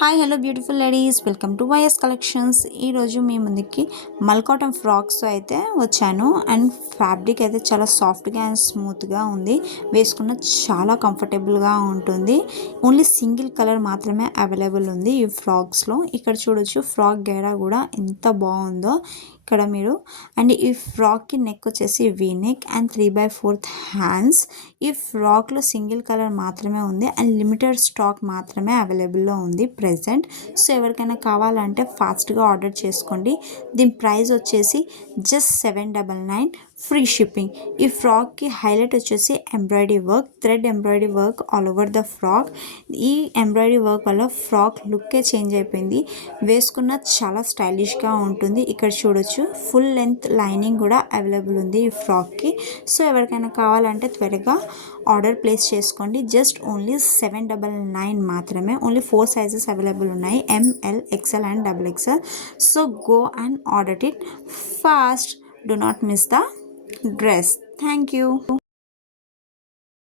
Hi hello beautiful ladies, welcome to YS collections. ఈరోజు మీ ముందుకి మల్ కాటన్ ఫ్రాక్స్తో అయితే వచ్చాను. అండ్ ఫ్యాబ్రిక్ అయితే చాలా సాఫ్ట్గా అండ్ స్మూత్గా ఉంది. వేసుకున్న చాలా కంఫర్టబుల్గా ఉంటుంది. ఓన్లీ సింగిల్ కలర్ మాత్రమే అవైలబుల్ ఉంది ఈ ఫ్రాక్స్లో. ఇక్కడ చూడొచ్చు ఫ్రాక్ గేరా కూడా ఎంత బాగుందో ఇక్కడ మీరు. అండ్ ఈ ఫ్రాక్కి నెక్ వచ్చేసి వీ నెక్ అండ్ 3/4 హ్యాండ్స్. ఈ ఫ్రాక్లో సింగిల్ కలర్ మాత్రమే ఉంది అండ్ లిమిటెడ్ స్టాక్ మాత్రమే అవైలబుల్లో ఉంది ప్రెజెంట్. సో ఎవరికైనా కావాలంటే ఫాస్ట్గా ఆర్డర్ చేసుకోండి. దీని ప్రైస్ వచ్చేసి జస్ట్ 799 ఫ్రీ షిప్పింగ్. ఈ ఫ్రాక్కి హైలైట్ వచ్చేసి embroidery work, thread embroidery work all over the frock. ఈ ఎంబ్రాయిడరీ వర్క్ వల్ల ఫ్రాక్ లుక్కే చేంజ్ అయిపోయింది. వేసుకున్న చాలా స్టైలిష్గా ఉంటుంది. ఇక్కడ చూడొచ్చు ఫుల్ లెంత్ లైనింగ్ కూడా అవైలబుల్ ఉంది ఈ ఫ్రాక్కి. సో ఎవరికైనా కావాలంటే త్వరగా ఆర్డర్ ప్లేస్ చేసుకోండి. జస్ట్ ఓన్లీ 799 మాత్రమే. ఓన్లీ 4 సైజెస్ అవైలబుల్ ఉన్నాయి, ML, XL and XXL. So go and order it fast. Do not miss the dress. Thank you.